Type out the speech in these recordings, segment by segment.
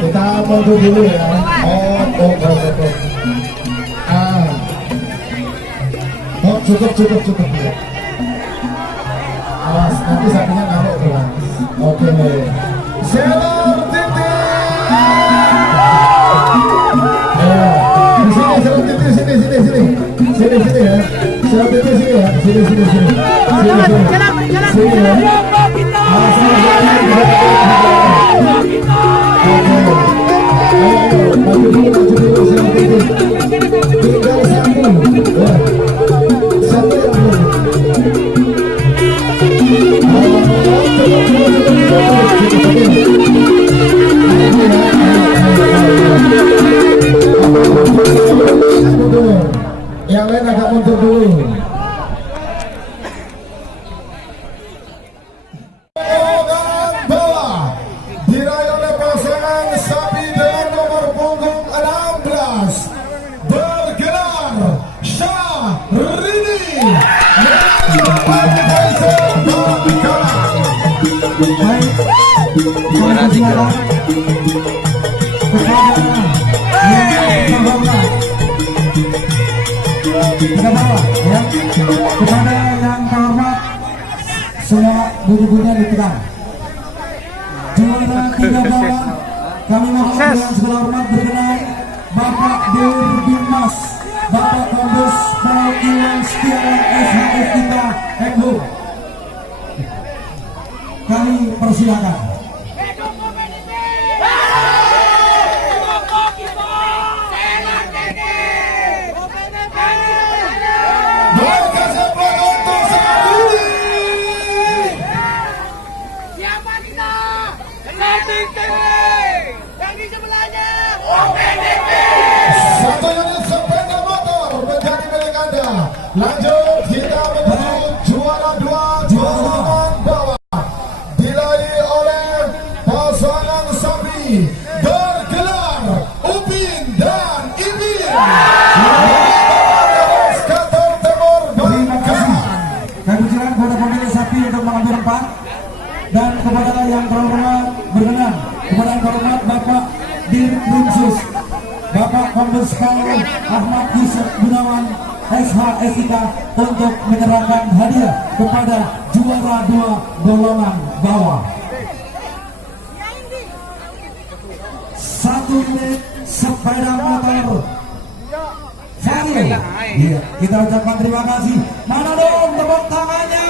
Kita mundur dulu ya. Cukup ya. Awas, nanti sapinya ngamuk tuh. Oke. Selor Titi. Di sini Selor Titi, sini ya. Selor Titi sini ya. Sini. Yang lain agak mundur dulu. Bola diraih oleh pasangan sapi dengan nomor punggung 16 bergelar Syahrini kita bawa ya kepada yang terhormat semua bunyi-bunyian ditekan juara 3 bawah kami mohon dengan segala hormat berkenan Bapak Dir Bimas Bapak Kombes Paul Iwan Setiawan SHF kita MHU kami persilakan. Satu unit sepeda motor menjadi milik Anda. Lanjut kita menuju juara 2 golongan bawah diraih oleh pasangan sapi bergelar Upin dan Ibin. Skater Timur Bangkalan. Kami silakan kepada pemilik sapi untuk mengambil tempat dan kepada yang terhormat berkenan kepada yang terhormat Bapak Dirkrimsus Bapak Kombes Paul Ahmad Yusuf Gunawan SHSIK untuk menyerahkan hadiah kepada juara 2 golongan bawah. 1 unit sepeda motor Vario. Iya, kita ucapkan terima kasih. Mana dong tepuk tangannya?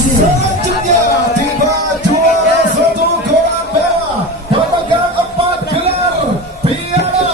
Selanjutnya tiba juara 1 golongan bawah pemegang 4 gelar piala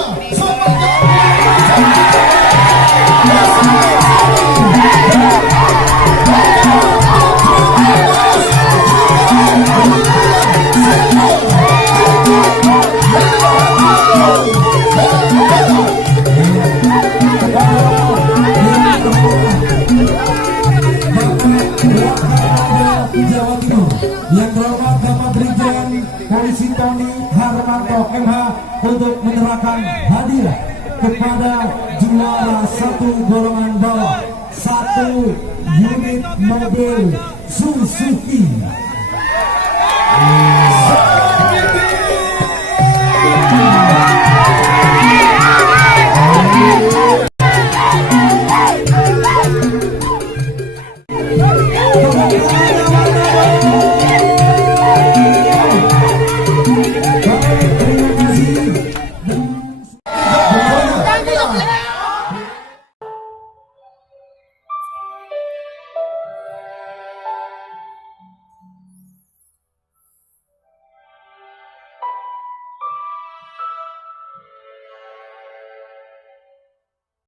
Jawa Timur yang terhormat Bapak Brigjen Polisi Tony Harmanto MH untuk menyerahkan hadiah kepada juara 1 golongan bawah 1 unit mobil Suzuki.